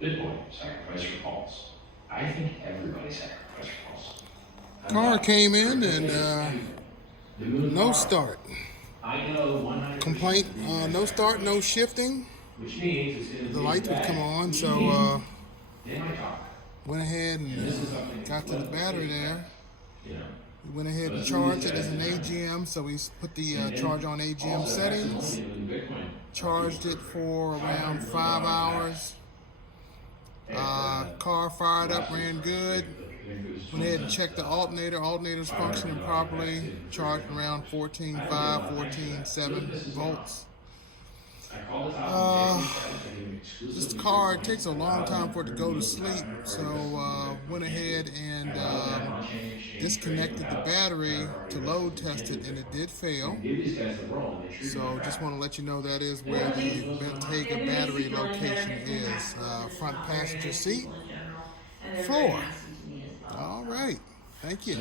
Good point. Sacrifice for false. I think everybody sacrificed for false. Car came in and The moon no car. start. I know 100%. Complaint, no start, no shifting. Which means it's going to The be lights would red. come on, so They might talk. went ahead and got to the battery there. You know. We went ahead and charged it as an AGM, so we put the charge on AGM settings. Charged it for around 5 hours. Car fired up, ran good. Went ahead and checked the alternator. Alternator's functioning properly. Charged around 14.5, 14.7 volts. This car, it takes a long time for it to go to sleep, so went ahead and disconnected the battery to load test it, and it did fail. So just want to let you know that is where the Bentaga battery location is. Front passenger seat, floor. All right, thank you.